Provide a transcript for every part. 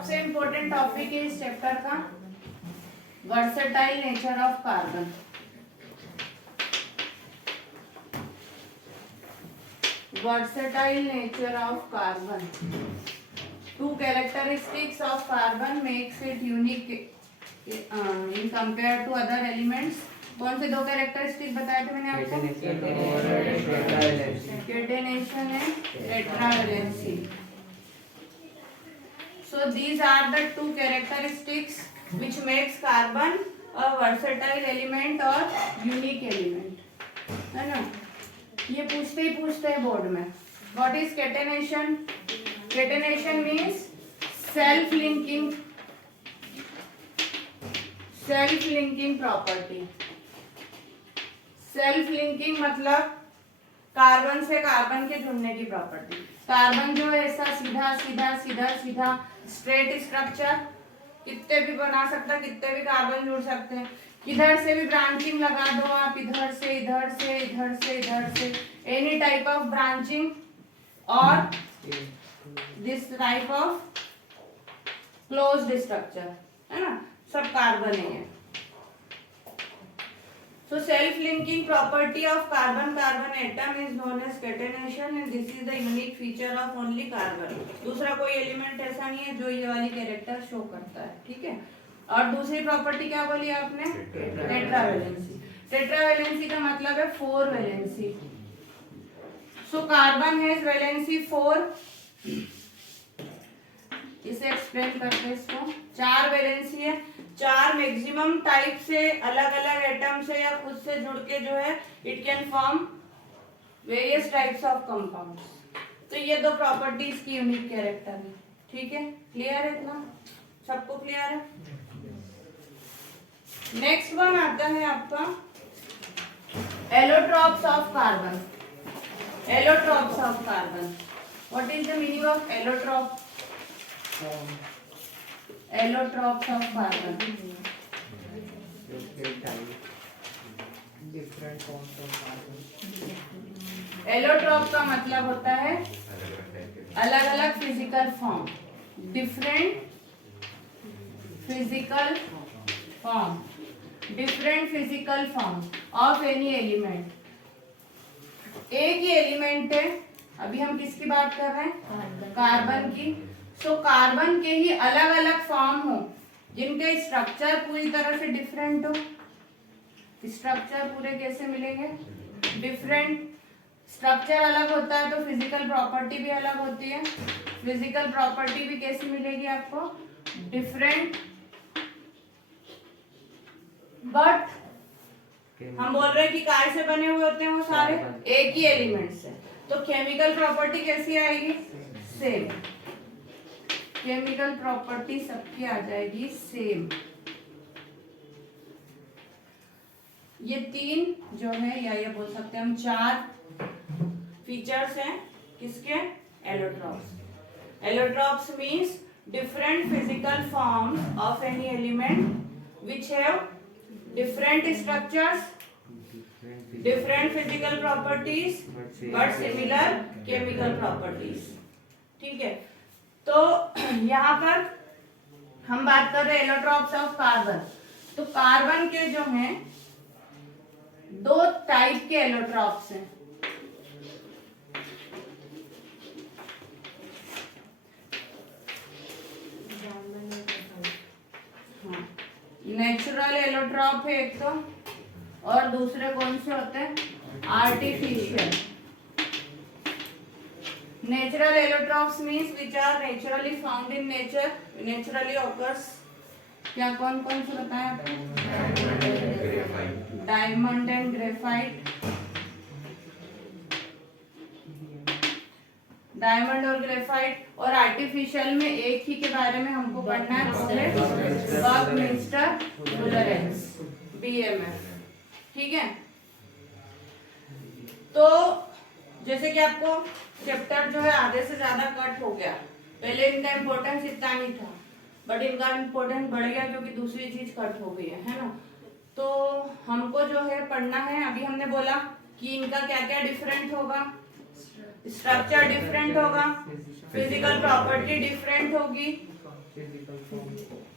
सबसे important topic है इस चैप्टर का versatile nature of carbon. Versatile nature of carbon. Two characteristics of carbon makes it unique in compared to other elements. कौन से दो characteristic बताए थे मैंने आपको? Catenation and tetravalency. So these are the two characteristics which makes carbon a versatile element or unique element. है ना? ये पूछते हैं बोर्ड में. What is catenation? Catenation means self-linking property. Self-linking मतलब कार्बन से कार्बन के जुड़ने की प्रॉपर्टी. कार्बन जो है ऐसा सीधा स्ट्रेट स्ट्रक्चर कितने भी बना सकता, कितने भी कार्बन जुड़ सकते हैं. किधर से भी ब्रांचिंग लगा दो आप, इधर से एनी टाइप ऑफ ब्रांचिंग और this type of closed structure है ना, सब कार्बन है. So self-linking property of carbon atom is known as catenation and this is the unique feature of only carbon. दूसरा कोई एलिमेंट ऐसा नहीं है जो ये वाली कैरेक्टर शो करता है. ठीक है. और दूसरी प्रॉपर्टी क्या बोली आपने? टेट्रावैलेंसी. टेट्रावैलेंसी का मतलब है 4 valency. So carbon has valency 4. इसे एक्सप्लेन करते हैं. इसको 4 वैलेंसी है. 4 मैक्सिमम टाइप से अलग अलग एटम से या खुद से जुड़ के जो है it can form various types of compounds. तो ये दो प्रॉपर्टीज की यूनिक कैरेक्टर है. ठीक है, क्लियर है? इतना सबको क्लियर है? नेक्स्ट वन आता है आपका allotropes of carbon. Allotropes of carbon. What is the meaning of allotrope? Allotropes of carbon. Different forms of carbon. Allotrope का मतलब होता है अलग अलग physical form. Different physical form of any element. एक ही एलिमेंट है. अभी हम किसकी बात कर रहे हैं? कार्बन की. तो कार्बन के ही अलग अलग फॉर्म हो जिनके स्ट्रक्चर पूरी तरह से डिफरेंट हो. स्ट्रक्चर पूरे कैसे मिलेंगे? डिफरेंट. स्ट्रक्चर अलग होता है तो फिजिकल प्रॉपर्टी भी अलग होती है. फिजिकल प्रॉपर्टी भी कैसी मिलेगी आपको? डिफरेंट. बट हम बोल रहे हैं कि काय से बने हुए होते हैं वो सारे? एक ही एलिमेंट से. तो केमिकल प्रॉपर्टी कैसी आएगी? सेम. केमिकल प्रॉपर्टी सबकी आ जाएगी सेम. ये 3 जो है या ये बोल सकते हैं हम 4 फीचर्स हैं किसके? Allotropes. Allotropes means different physical forms of any element which have different structures, different physical properties but similar chemical properties. ठीक है. तो यहाँ पर हम बात कर रहे हैं एलोट्रॉप्स ऑफ कार्बन. तो कार्बन के जो हैं 2 टाइप के एलोट्रॉप्स हैं. नेचुरल एलोट्रॉप है एक तो, और दूसरे कौन से होते हैं? Artificial. Natural allotropes means which are naturally found in nature, naturally occurs. क्या कौन कौन से बताएं आपको? Diamond and graphite. डायमंड और ग्रेफाइट. और आर्टिफिशियल में एक ही के बारे में हमको पढ़ना है, बकमिंस्टर फुलरेंस, BMF. ठीक है. तो जैसे कि आपको चैप्टर जो है आधे से ज्यादा कट हो गया. पहले इनका इम्पोर्टेंस इतना नहीं था बट इनका इम्पोर्टेंस बढ़ गया क्योंकि दूसरी चीज कट हो गई है ना. तो हमको जो है पढ़ना है. अभी हमने बोला कि इनका क्या क्या डिफरेंट होगा. स्ट्रक्चर डिफरेंट होगा, फिजिकल प्रॉपर्टी डिफरेंट होगी,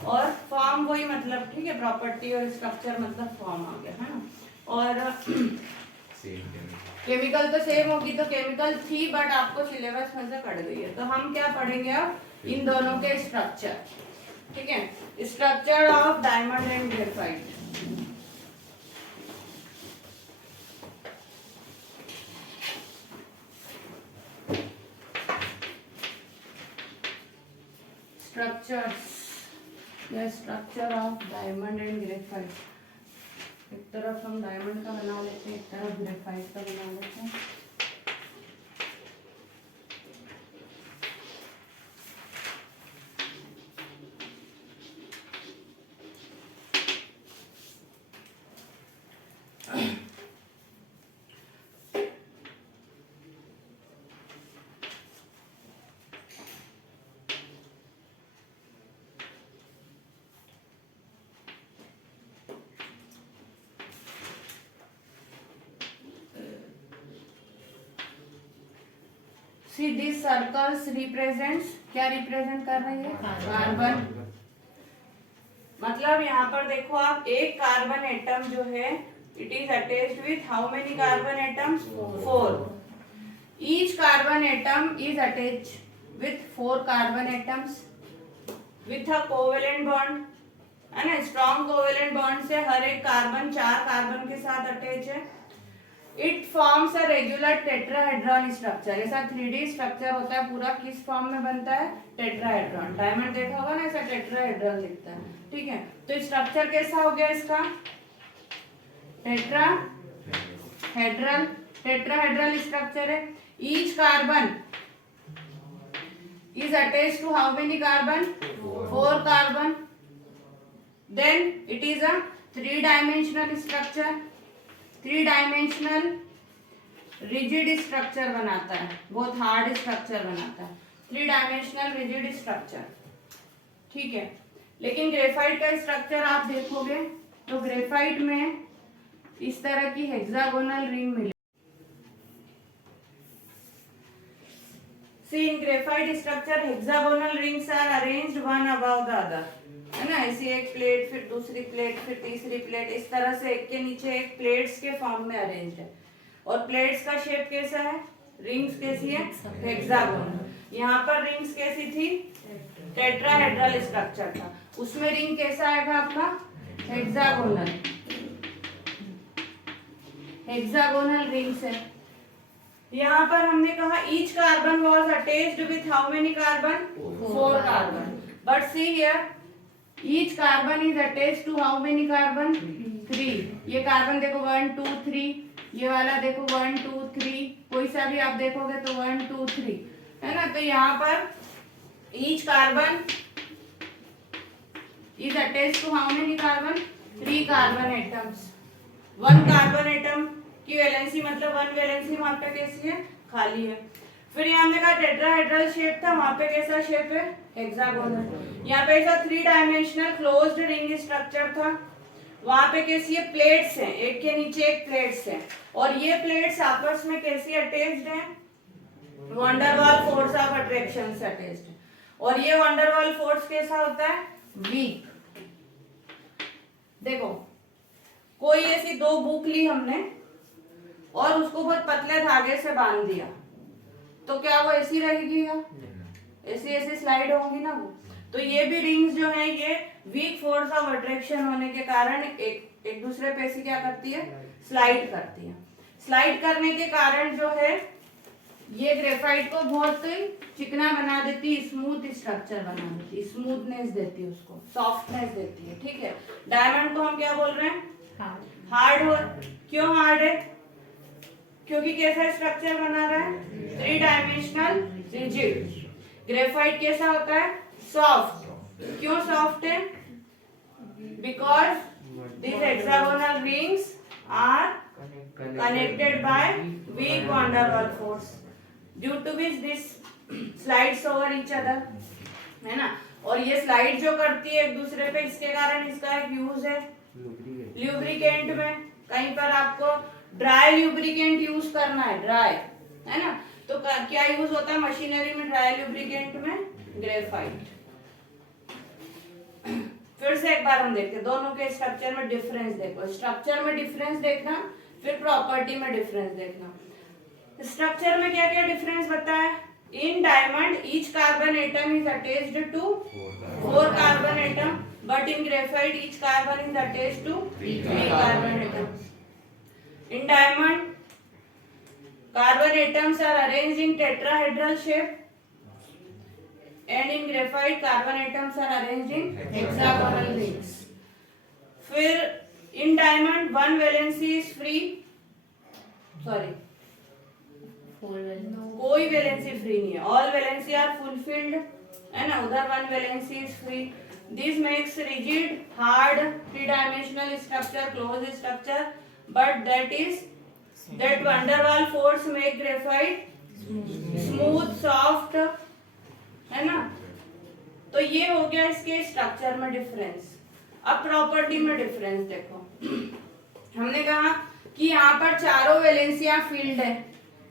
और फॉर्म वही मतलब ठीक है, प्रॉपर्टी और स्ट्रक्चर मतलब फॉर्म आ गया है ना। और केमिकल तो सेम होगी, तो केमिकल थी बट आपको सिलेबस में से कट गई है। तो हम क्या पढ़ेंगे अब, इन दोनों के स्ट्रक्चर, ठीक है, structure of diamond and graphite. Structures, the structure of diamond and graphite. एक तरफ हम डायमंड का बना लेते हैं, एक तरफ ग्रेफाइट का बना लेते हैं। See these circles represents, क्या रिप्रेजेंट कर रही है, कार्बन। मतलब यहाँ पर देखो आप, एक कार्बन एटम जो है it is attached with how many carbon atoms, 4। Each carbon atom is attached with 4 carbon atoms with a covalent bond, है ना। स्ट्रॉन्ग कोवेलेंट बॉन्ड से हर एक कार्बन 4 कार्बन के साथ अटैच है। It forms a regular tetrahedron structure. ऐसा 3D structure होता है पूरा, किस फॉर्म में बनता है, टेट्राहेड्रॉन। डायमंड देखा होगा ना, ऐसा टेट्राहेड्रॉन दिखता है, ठीक है। तो स्ट्रक्चर कैसा हो गया इसका, टेट्राहेड्रल, टेट्राहेड्रल स्ट्रक्चर है। Each carbon is attached to how many carbon, 4 carbon. Then it is a 3-dimensional structure, 3-dimensional rigid structure बनाता है, बहुत हार्ड स्ट्रक्चर बनाता है, 3-dimensional rigid structure, ठीक है। लेकिन ग्रेफाइट का स्ट्रक्चर आप देखोगे तो ग्रेफाइट में इस तरह की हेक्सागोनल रिंग मिलेगी। See in graphite structure hexagonal rings are arranged one above the other, है ना। ऐसी एक प्लेट, फिर दूसरी प्लेट, फिर तीसरी प्लेट, इस तरह से एक के नीचे एक प्लेट्स के फॉर्म में अरेंज्ड है। और प्लेट्स का शेप कैसा है, रिंग्स कैसी है, हेक्सागोनल। यहाँ पर रिंग्स कैसी थी, टेट्राहेड्रल स्ट्रक्चर था, उसमें रिंग कैसा आएगा आपका, हेक्सागोनल, हेक्सागोनल रिंग्स है। यहाँ पर हमने कहा each carbon was attached with how many carbon, 4 carbon. But see here each carbon is attached to how many carbon, 3। ये कार्बन देखो 1 2 3, ये वाला देखो 1 2 3, कोई सा भी आप देखोगे तो 1 2 3, है ना। तो यहाँ पर each carbon is attached to how many carbon, 3 carbon atoms. 1 carbon atom की वैलेंसी मतलब 1 वैलेंसी वहां पे कैसी है, खाली है। फिर यहाँ हमने कहा टेट्राहेड्रल शेप था, वहां पे कैसा शेप है, हेक्सागोनल। यहाँ पे ऐसा 3-डायमेंशनल क्लोज्ड रिंग स्ट्रक्चर था, वहां पे कैसी है, प्लेट्स हैं, एक के नीचे एक प्लेट्स हैं। और ये प्लेट्स आपस में कैसी अटैच्ड हैं, वंडरवाल फोर्स ऑफ अट्रैक्शन से अटैच्ड है। और ये वंडरवाल फोर्स कैसा होता है, वीक। देखो कोई ऐसी 2 बुक ली हमने और उसको बहुत पतले धागे से बांध दिया, तो क्या वो ऐसी रहेगी, या ऐसी ऐसी स्लाइड होंगी ना वो। तो ये भी रिंग्स जो है ये वीक फोर्स ऑफ अट्रैक्शन होने के कारण एक दूसरे पे ऐसी क्या करती है, स्लाइड करती है। स्लाइड करने के कारण जो है ये ग्रेफाइट को बहुत चिकना बना देती, स्मूथ स्ट्रक्चर बना देती, स्मूथनेस देती है उसको, सॉफ्टनेस देती है, ठीक है। डायमंड को हम क्या बोल रहे हैं, हार्ड हो। क्यों हार्ड है, क्योंकि कैसा स्ट्रक्चर बना रहा है, 3-डायमेंशनल रिजिड। ग्रेफाइट कैसा होता है, सॉफ्ट। क्यों सॉफ्ट है, because this hexagonal rings are connected by weak van der Waals force due to which this slides over each other, है ना। और ये स्लाइड जो करती है एक दूसरे पे, इसके कारण इसका एक यूज है ल्यूब्रिकेंट में। कहीं पर आपको ड्राई ल्यूब्रिकेंट यूज करना है, ड्राई, है ना, तो क्या यूज होता है मशीनरी में, ड्राई ल्यूब्रिकेंट में ग्रेफाइट। फिर से एक बार हम देखते हैं, दोनों के स्ट्रक्चर में डिफरेंस देखो, स्ट्रक्चर में डिफरेंस देखना, फिर प्रॉपर्टी में डिफरेंस देखना। स्ट्रक्चर में क्या क्या डिफरेंस बताया? In diamond each carbon atom is attached to 4 carbon atom, but in graphite each carbon is attached to 3 carbon atom. In diamond, carbon atoms are arranged in tetrahedral shape, and in graphite, carbon atoms are arranged in hexagonal rings. फिर in diamond, one valency is free. Sorry, कोई valency free नहीं है, all valency are fulfilled, है ना? उधर one valency is free. This makes rigid, hard, three-dimensional structure, closed structure. But that van der Waals force make graphite smooth, soft, है ना? तो ये हो गया इसके स्ट्रक्चर में डिफरेंस। अब प्रॉपर्टी में डिफरेंस देखो। हमने कहा कि यहाँ पर चारों वैलेंसियां फील्ड है,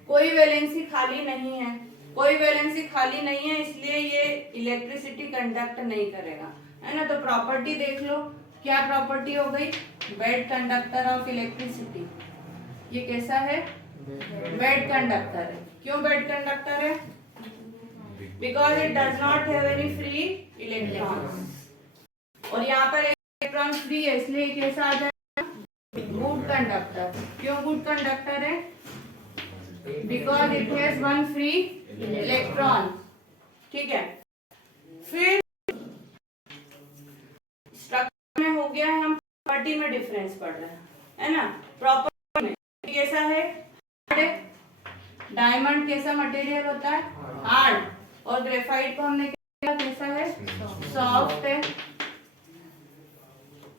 कोई वैलेंसी खाली नहीं है, कोई वैलेंसी खाली नहीं है, इसलिए ये इलेक्ट्रिसिटी कंडक्ट नहीं करेगा, है ना? तो प्रॉपर्टी देख लो, क्या प्रॉपर्टी हो गई? Bad conductor of electricity. ये कैसा है? बेड कंडक्टर है। क्यों बेड कंडक्टर है? Because it does not have any free electrons, और यहाँ पर इलेक्ट्रॉन फ्री है, इसलिए कैसा आ जाएगा? Good conductor. क्यों गुड कंडक्टर है? Because it has one free electron. ठीक है, फिर स्ट्रक्चर में हो गया है, हम प्रॉपर्टी में डिफरेंस पढ़ रहे हैं, है ना? प्रॉपर्टी में कैसा है? डायमंड कैसा मटेरियल होता है? हार्ड। और ग्रेफाइट को हमने क्या, कैसा है? सॉफ्ट है।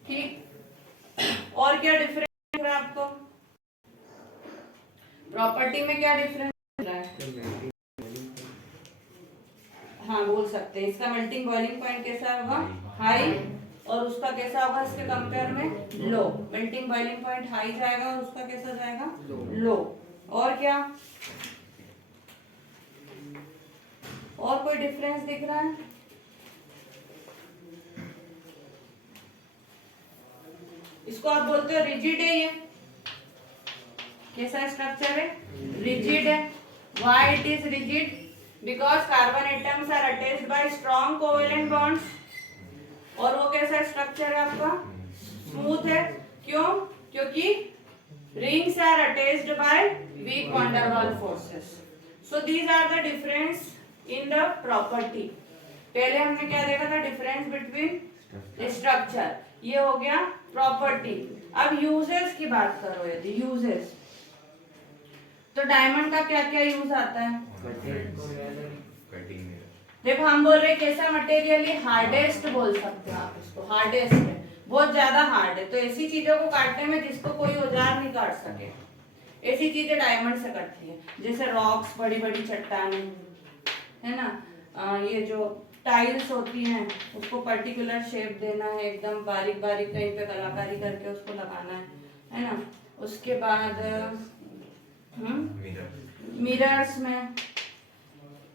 ठीक, और क्या डिफरेंस दिख रहा है आपको? प्रॉपर्टी में क्या डिफरेंस दिख रहा है? हाँ, बोल सकते हैं। इसका मेल्टिंग बॉइलिंग पॉइंट कैसा होगा? हाई, और उसका कैसा होगा इसके कंपेयर में? लो। मेल्टिंग बॉइलिंग पॉइंट हाई जाएगा और उसका कैसा जाएगा? लो। और क्या, और कोई डिफरेंस दिख रहा है? इसको आप बोलते हो रिजिड है। ये कैसा स्ट्रक्चर है? रिजिड है। Why it is rigid? Because carbon atoms are attached by strong covalent bonds. और वो कैसा स्ट्रक्चर है आपका? स्मूथ है। क्यों? क्योंकि rings are attached by weak van der Waals forces. So these are the difference in the property. पहले हमने क्या देखा था? Difference between structure. ये हो गया प्रॉपर्टी। अब यूजेस की बात करो, यदि यूजेस, तो डायमंड का क्या क्या यूज आता है? देखो, हम बोल रहे कैसा मटेरियल है? हार्डेस्ट बोल सकते हो आप इसको, हार्डेस्ट है, बहुत ज्यादा हार्ड है। तो ऐसी चीजों को काटने में जिसको कोई औजार नहीं काट सके, ऐसी चीजें डायमंड से कटती है। जैसे रॉक्स, बड़ी बड़ी चट्टानें, है ना? ये जो टाइल्स होती हैं, उसको पर्टिकुलर शेप देना है, एकदम बारीक बारीक कहीं पे कलाकारी करके उसको लगाना है ना? उसके बाद मिरर्स में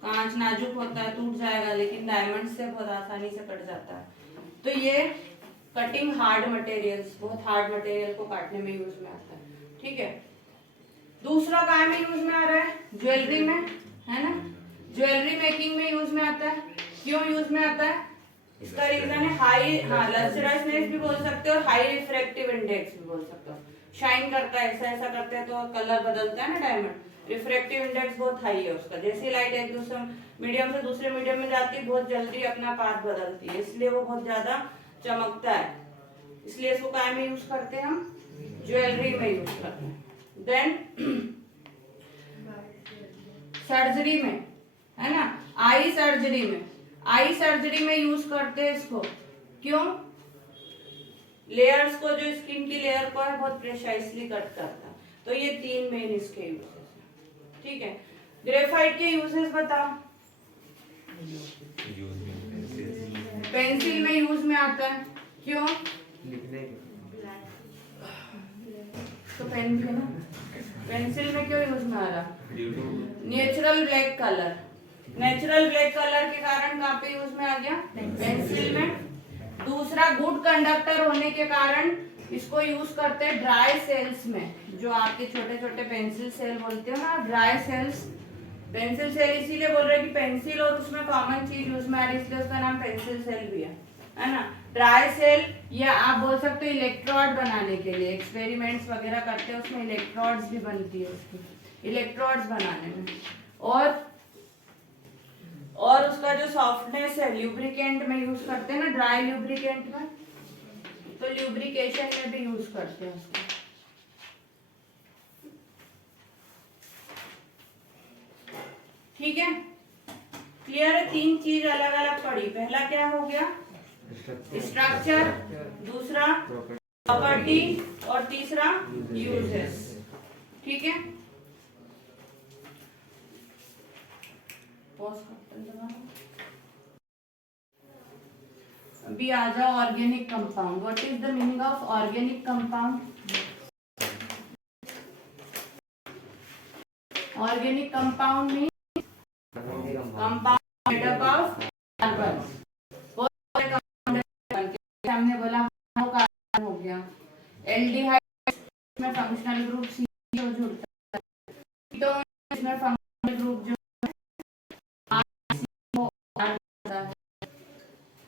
कांच नाजुक होता है, टूट जाएगा, लेकिन डायमंड से बहुत आसानी से कट जाता है। तो ये कटिंग हार्ड मटेरियल्स, बहुत हार्ड मटेरियल को काटने में यूज में आता है। ठीक है, दूसरा काय में यूज में आ रहा है? ज्वेलरी में, है ना? ज्वेलरी मेकिंग में यूज में आता है। क्यों यूज में आता है? इसका रीजन है हाई, हाँ, लस्ट्रसनेस भी बोल सकते हो और हाई रिफ्रैक्टिव इंडेक्स भी बोल सकते हो। शाइन करता है, ऐसा ऐसा करते हैं तो कलर बदलता है ना डायमंड, रिफ्रैक्टिव इंडेक्स बहुत हाई है उसका। जैसे लाइट एक दूसरे मीडियम से दूसरे मीडियम में जाती है, बहुत जल्दी अपना पाथ बदलती है, इसलिए वो बहुत ज्यादा चमकता है। इसलिए इसको काय में यूज करते हैं? हम ज्वेलरी में यूज करते हैं। देन सर्जरी में, है ना? आई सर्जरी में, आई सर्जरी में यूज करते हैं इसको। क्यों? लेयर्स को, जो स्किन की लेयर को है, बहुत प्रिसाइजली कट करता है। तो ये तीन मेन इसके यूजेस हैं। ठीक है, ग्रेफाइट के यूजेस बताओ। पेंसिल में यूज में आता है। क्यों? तो पेन है ना, पेंसिल में क्यों यूज में आ रहा? Natural black colour, natural black colour के कारण कहाँ पे यूज में आ गया? पेंसिल में। दूसरा गुड कंडक्टर होने के कारण इसको यूज करते हैं ड्राई सेल्स में, जो आपके छोटे छोटे पेंसिल सेल बोलते हो ना, ड्राई सेल्स। पेंसिल सेल इसीलिए बोल रहे हैं कि पेंसिल और उसमें कॉमन चीज यूज में आ रही है, इसलिए उसका नाम पेंसिल सेल भी है ना। ड्राई सेल, या आप बोल सकते हो इलेक्ट्रोड बनाने के लिए एक्सपेरिमेंट्स वगैरह करते हैं, उसमें इलेक्ट्रोड्स भी बनती है उसकी, इलेक्ट्रोड्स बनाने में। और उसका जो सॉफ्टनेस है ल्यूब्रिकेंट में यूज करते हैं ना, ड्राई ल्यूब्रिकेंट में, तो ल्यूब्रिकेशन में भी यूज करते हैं उसको। ठीक है, क्लियर है? 3 चीज अलग अलग पढ़ी। पहला क्या हो गया? स्ट्रक्चर, दूसरा प्रॉपर्टी, और तीसरा यूजेस। ठीक है, पॉज करते हैं। अभी आ जाओ organic compound. What is the meaning of organic compound? Organic compound mean compound made up of carbon. हमने बोला कार्बन हो गया, एल्डिहाइड में फंक्शनल ग्रुप सी जुड़ता है, कीटोन में फंक्शनल ग्रुप जो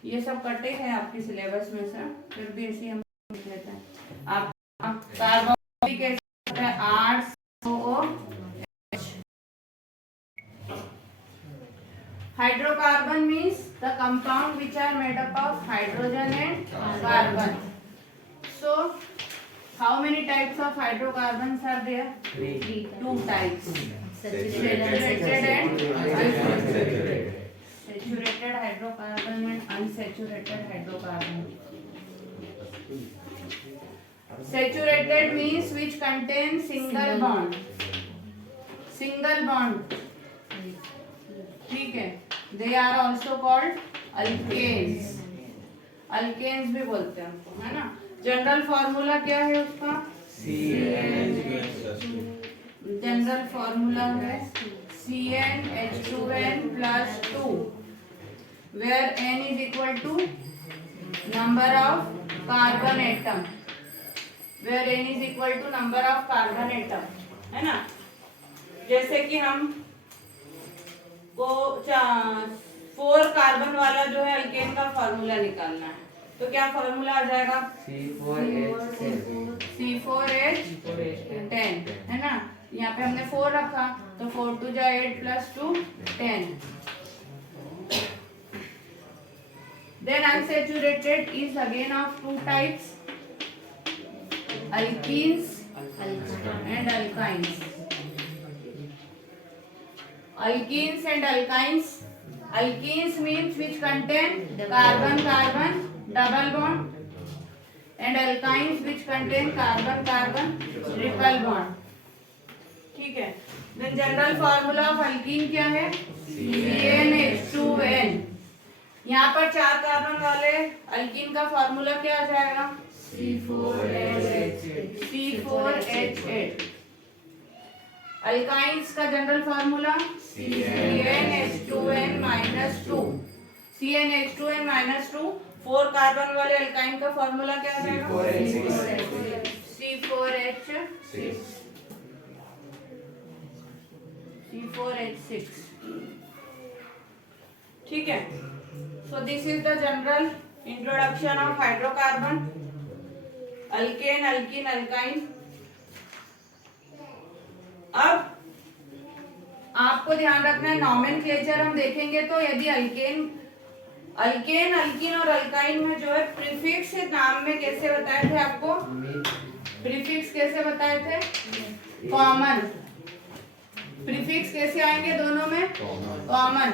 ये सब कटे हैं आपके सिलेबस में से, फिर भी ऐसे हम लिख लेते हैं। आप कार्बोनिक एसिड है R-COOH। Hydrocarbon means the compound which are made up of hydrogen and carbon. So how many types of hydrocarbons are there? 2 types, saturated and unsaturated. Saturated hydrocarbon and unsaturated hydrocarbon. Saturated means which contain single bond. Single bond. ठीक है, they are also called alkanes. Alkanes भी बोलते हैं उनको, है ना। General formula क्या है उसका? जनरल फॉर्मूला है CnH2n plus 2, where n is equal to number of carbon atom, where n is equal to number of carbon atom, है ना। जैसे कि हम को 4 कार्बन वाला जो है अल्केन का फॉर्मूला निकालना है, तो क्या फॉर्मूला आ जाएगा? C4H10, है ना। यहाँ पे हमने 4 रखा, तो 4 2 जा 8 plus 2 10. Then unsaturated is again of 2 types, alkenes and alkynes. Alkenes and alkynes. Alkenes means which contain carbon-carbon double bond, and alkynes which contain carbon-carbon triple bond. ठीक है। Then general formula of alkene क्या है? CnH2n. यहाँ पर 4 carbon वाले alkyne का formula क्या आ जाएगा? C4H8. अल्काइंस का general formula CnH2n minus 2. CnH2n minus 2. 4 carbon वाले अल्काइन का फॉर्मूला क्या आ जाएगा? C4H6. ठीक है। So this is the general introduction of hydrocarbon, alkane, alkene, alkyne. अब आपको ध्यान रखना है, नॉमेनक्लेचर हम देखेंगे तो यदि अल्केन, अल्कीन और अल्काइन में जो है प्रीफिक्स नाम में कैसे बताए थे आपको? प्रीफिक्स कैसे बताए थे? कॉमन। प्रीफिक्स कैसे आएंगे दोनों में? कॉमन।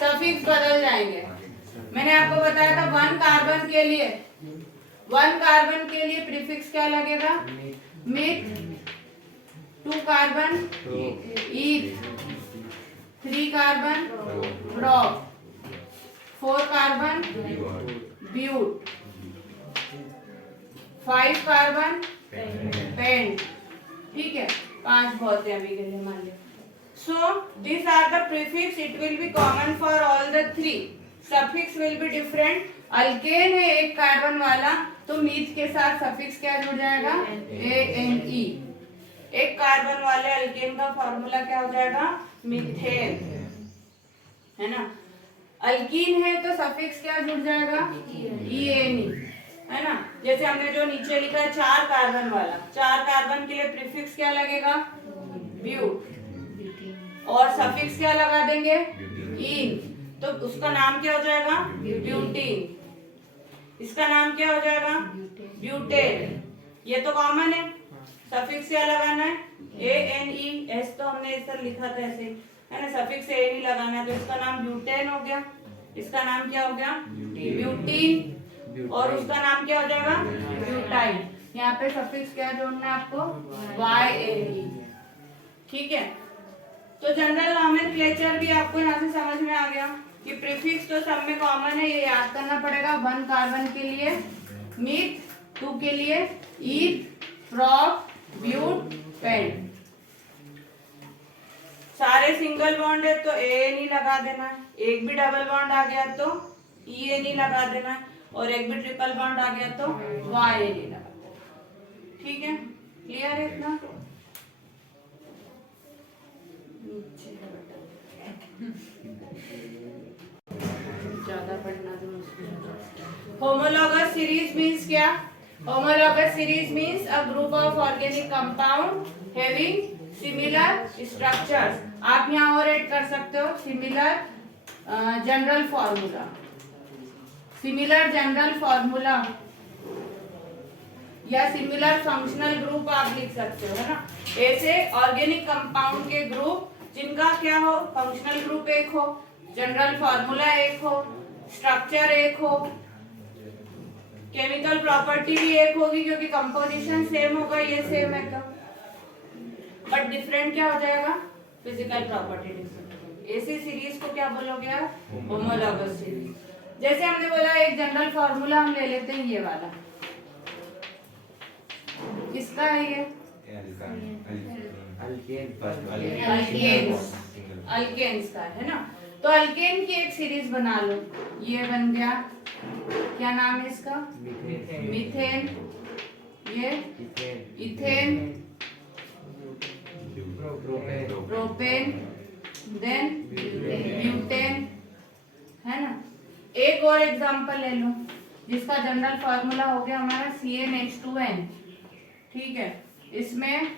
सफिक्स बदल जाएंगे। मैंने आपको बताया था 1 कार्बन के लिए, 1 कार्बन के लिए प्रीफिक्स क्या लगेगा? Meth, 2 carbon eth, 3 carbon prop, 4 carbon but, 5 carbon pent. ठीक है, 5 बहुत है अभी के लिए, मान लिया। So these are the prefix. It will be common for all the 3. Suffix will be different. Alkane है एक कार्बन वाला, तो मीथ के साथ सफिक्स क्या जुड़ जाएगा? ANE। एक कार्बन वाले अल्केन का फॉर्मूला क्या हो जाएगा? मीथेन, है ना। अल्कीन है तो सफिक्स क्या जुड़ जाएगा? ENE, है ना। जैसे हमने जो नीचे लिखा है 4 कार्बन वाला, 4 कार्बन के लिए प्रीफिक्स क्या लगेगा? ब्यूट, और सफिक्स क्या लगा देंगे? इन, तो उसका नाम क्या हो जाएगा? ब्यूटीन। इसका नाम क्या हो जाएगा? ब्यूटेन। ये तो कॉमन है। सफिक्स क्या लगाना है? ANE, S तो हमने इस तरह लिखा था ऐसे, है ना। सफिक्स ANE लगाना है, तो इसका नाम ब्यूटेन हो गया। इसका नाम क्या हो गया? ब्यूटीन। और उसका नाम क्या हो जाएगा? ब्यूटाइन। यहाँ पे सफिक्स क्या जोड़ना है आपको? YAE। ठीक है। तो जनरल नॉमेनक्लेचर भी आपको यहाँ से समझ में आ गया कि प्रीफिक्स तो सब में कॉमन है, ये याद करना पड़ेगा। 1 कार्बन के लिए मीथ, 2 के लिए ईथ, प्रॉप, ब्यूट, पेंट। सारे सिंगल बॉन्ड है तो ANE लगा देना है, एक भी डबल बॉन्ड आ गया तो ENE लगा देना है, और एक भी ट्रिपल बॉन्ड आ गया तो YNE लगा देना है। ठीक है, क्लियर है इतना? ज्यादा पढ़ना तो मुश्किल है। होमोलॉगस सीरीज मींस क्या? Homologous series means a group of organic compound having similar structures. आप यहाँ और ऐड कर सकते हो similar general formula, similar general formula, या सिमिलर फंक्शनल ग्रुप आप लिख सकते हो, है ना। ऐसे ऑर्गेनिक कंपाउंड के ग्रुप जिनका क्या हो? फंक्शनल ग्रुप एक हो, जनरल फॉर्मूला एक हो, स्ट्रक्चर एक हो, केमिकल प्रॉपर्टी भी एक होगी क्योंकि कंपोजिशन सेम होगा, ये सेम है तो, बट डिफरेंट क्या हो जाएगा? Physical property different. ऐसी सीरीज को क्या बोलोगे आप? Homologous series. जैसे हमने बोला एक जनरल फॉर्मूला हम ले लेते हैं, ये वाला किसका है? ये अल्केन्स का है ना। तो अल्केन की एक सीरीज बना लो, ये बन गया, क्या नाम है इसका? मीथेन, ये इथेन, प्रोपेन, देन ब्यूटेन, है ना। एक और एग्जांपल ले लो जिसका जनरल फॉर्मूला हो गया हमारा CnH2n। ठीक है, इसमें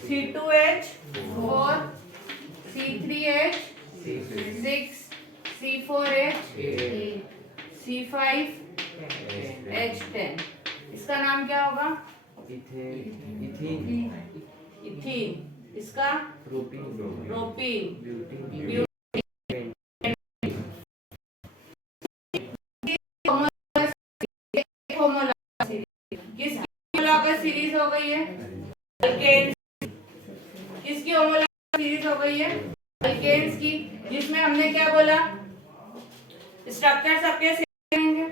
C2H4, C3H6, C4H, C5H10। इसका नाम क्या होगा? इथीन। इसका प्रोपीन, ब्यूटीन। किसकी होमोलॉगस सीरीज हो गई है? अल्केन्स। किसकी होमोलॉगस सीरीज हो गई है? अल्केन्स की, जिसमें हमने क्या बोला? स्ट्रक्चर सबके सेम है,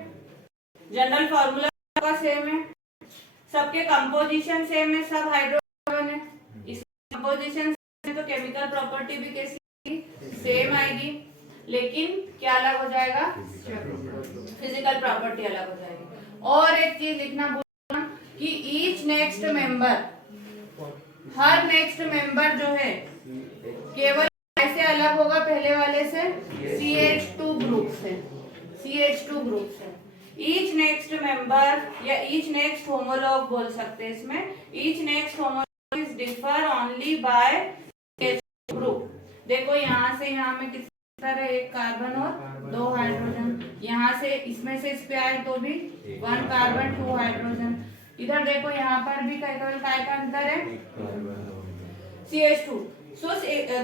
जनरल फॉर्मूला का सेम है, सबके कंपोजिशन सेम है, सब हाइड्रोकार्बन है। इस कंपोजिशन से तो केमिकल प्रॉपर्टी भी कैसी सेम आएगी, लेकिन क्या अलग हो जाएगा? फिजिकल प्रॉपर्टी अलग हो जाएगी। और एक चीज लिखना भूलना कि ईच नेक्स्ट मेंबर, हर नेक्स्ट मेंबर जो है केवल ऐसे अलग होगा पहले वाले से, CH2 ग्रुप से, CH2 ग्रुप से। ईच नेक्स्ट मेंबर या ईच नेक्स्ट होमोलॉग बोल सकते हैं इसमें। Each next homologue is differ only by CH2 group. देखो यहाँ से यहाँ में किस तरह एक कार्बन और 2 हाइड्रोजन, यहाँ से इसमें से इस पे आए तो भी 1 कार्बन 2 हाइड्रोजन। इधर देखो यहाँ पर भी केवल काय का अंतर है? CH2। सो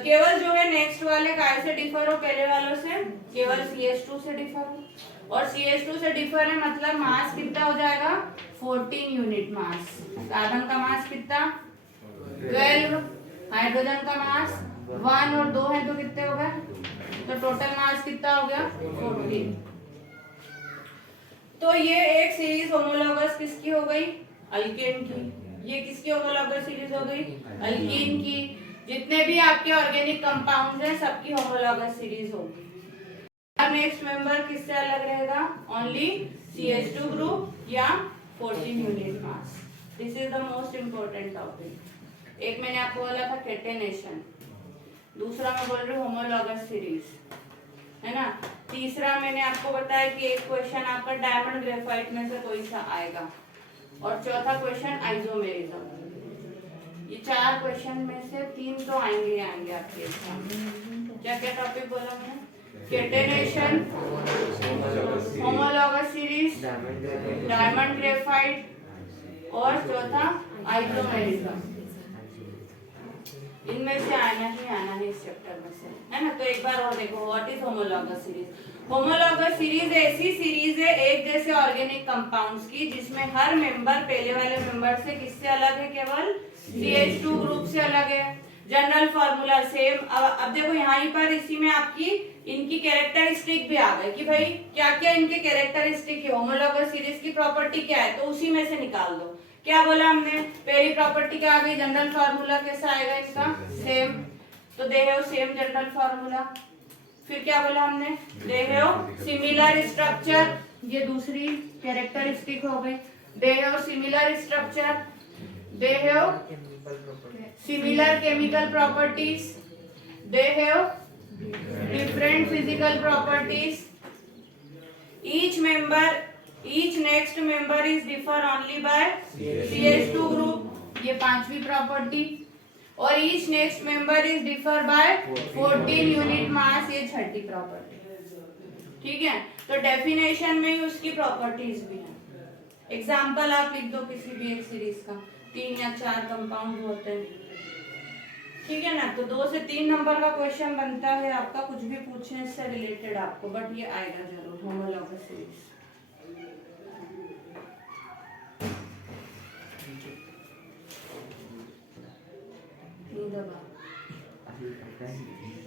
केवल जो है नेक्स्ट वाले काय से डिफर हो पहले वालों से? केवल CH2 से डिफर हो। और CH2 से डिफर है मतलब मास कितना हो जाएगा? 14 यूनिट मास। कार्बन का मास कितना? 12। हाइड्रोजन का मास 1 और 2 है तो कितने हो गए? तो टोटल मास कितना हो गया? 14। तो ये एक सीरीज होमोलॉगस किसकी हो गई? अल्केन की। ये किसकी होमोलॉगस सीरीज हो गई? अल्कीन की। जितने भी आपके ऑर्गेनिक कंपाउंड्स हैं सबकी होमोलॉगस सीरीज होगी। नेक्स्ट मेंबर किससे अलग रहेगा? ओनली CH2 ग्रुप या 14 unit mass. This is the most important topic. एक मैंने आपको बोला था केटेनेशन, दूसरा मैं बोल रही हूँ होमोलॉगस सीरीज, है ना। तीसरा मैंने आपको बताया कि एक क्वेश्चन आपका डायमंड ग्रेफाइट में से कोई सा आएगा, और चौथा क्वेश्चन आइसोमेरिज्म। ये 4 क्वेश्चन में से 3 तो आएंगे आएंगे आपके एग्जाम में। क्या क्या टॉपिक बोला मैंने? Catenation, homologous series, diamond graphite और चौथा आइसोमेरिज्म। इनमें से आना ही आना है इस चैप्टर में से, है ना। तो एक बार और देखो, what is homologous series? Homologous series ऐसी सीरीज है एक जैसे ऑर्गेनिक कंपाउंड्स की जिसमें हर मेंबर पहले वाले मेंबर से किससे अलग है? केवल CH2 ग्रुप से अलग है। General formula same. अब देखो यहाँ पर इसी में आपकी इनकी कैरेक्टरिस्टिक भी आ गई कि भाई क्या क्या इनके कैरेक्टरिस्टिक है, होमोलॉगस सीरीज की प्रॉपर्टी क्या है, तो उसी में से निकाल दो। क्या बोला हमने? पहली प्रॉपर्टी क्या आ गई? जनरल फॉर्मूला कैसा आएगा इनका? सेम। तो they have same general formula. फिर क्या बोला हमने? दे हैव सिमिलर स्ट्रक्चर, ये दूसरी कैरेक्टरिस्टिक हो गई। They have similar structure, they have similar chemical properties, they have different physical properties. Each next member is differ only by CH2 group, ये पांचवी प्रॉपर्टी। और each next member is differ by 14 unit mass, ये छठी property. ठीक है, तो definition में ही उसकी properties भी हैं। एग्जाम्पल आप लिख दो किसी भी एक सीरीज का, 3 या 4 कंपाउंड होते हैं, ठीक है ना। तो 2 से 3 नंबर का क्वेश्चन बनता है आपका, कुछ भी पूछे इससे रिलेटेड आपको, बट ये आएगा जरूर होमोलॉगस सीरीज।